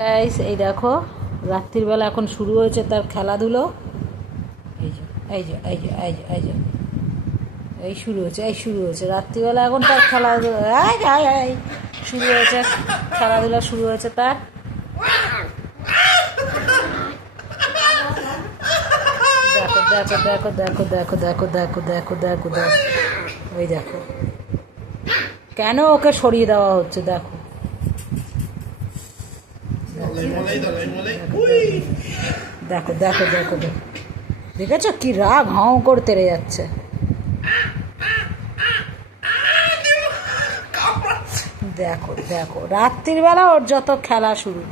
Guys এই দেখো রাত্রির বেলা এখন শুরু হয়েছে তার খেলাধুলো। এই যে এই যে এই যে এই যে এই যে এই শুরু হয়েছে রাত্রিবেলা এখন তার খেলাধুলো শুরু হয়েছে, খেলাধুলা শুরু হয়েছে তার। দেখো দেখো দেখো দেখো দেখো দেখো দেখো দেখো দেখো ওই দেখো কেন ওকে সরিয়ে দেওয়া হচ্ছে। দেখো দেখো দেখো দেখো দেখো দেখেছো কি রাগ হাও করে তেড়ে যাচ্ছে। দেখো দেখো রাত্রির বেলা ওর যত খেলা শুরু।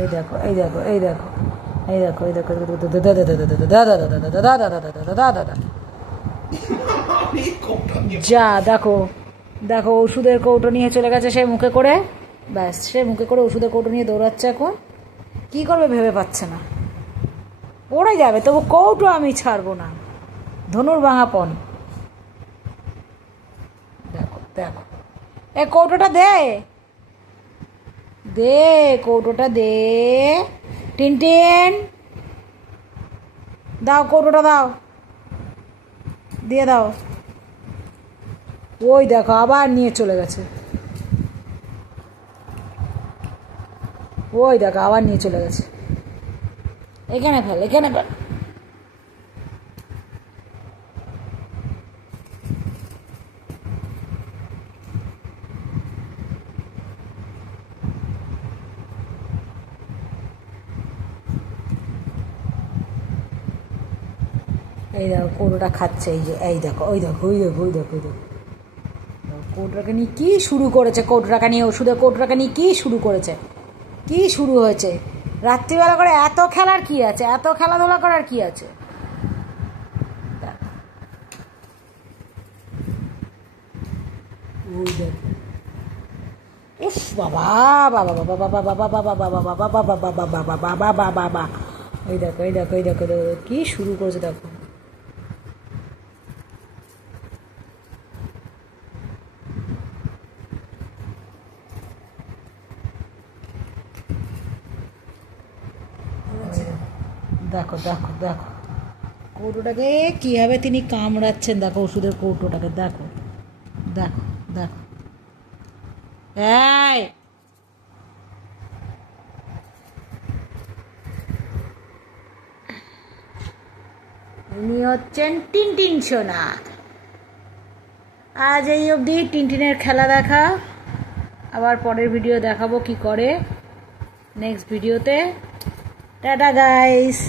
এই দেখো এই দেখো এই দেখো এই দেখো এই দেখো যা দেখো দেখো ওষুধের কৌটো নিয়ে চলে গেছে সে মুখে করে। ব্যাস সে মুখে করে ওষুধের কৌটো নিয়ে দৌড়াচ্ছে। এখন কি করবে ভেবে পাচ্ছে না, পড়ে যাবে তবু কৌটো আমি ছাড়বো না। ধনুর ভাঙাপন। দেখো দেখো এ কৌটোটা দে দে কৌটোটা দে টিনটিন দাও কৌটোটা দাও দিয়ে দাও। ওই দেখো আবার নিয়ে চলে গেছে। ওই দেখো আবার নিয়ে চলে গেছে। এখানে ফেল এখানে ফেল। এই দেখো কৌটোটা খাচ্ছে। এই যে এই দেখো ওই দেখো ওই দেখো ওই দেখো ওই দেখো কৌটোটাকে নিয়ে কী শুরু করেছে। কৌটোটাকে নিয়ে ওষুধের কৌটোটাকে নিয়ে কী শুরু করেছে, কি শুরু হয়েছে। রাত্রিবেলা করে এত খেলার কি আছে, এত খেলাধুলা করার কি আছে। উফ বাবা বাবা বাবা বাবা বাবা বাবা বাবা বাবা বাবা বাবা বাবা বাবা বাবা বাবা এই দেখো এই দেখো এই দেখো কি শুরু করেছে। দেখো দেখো দেখো দেখো কৌটোটাকে কীভাবে তিনি কামড়াচ্ছেন। দেখো ওষুধের কৌটোটাকে দেখো দেখো দেখো। এই উনি হচ্ছেন টিনটিন সোনা। আজ এই অবধি টিনটিনের খেলা দেখা। আবার পরের ভিডিও দেখাবো কি করে নেক্সট ভিডিওতে। Tata guys.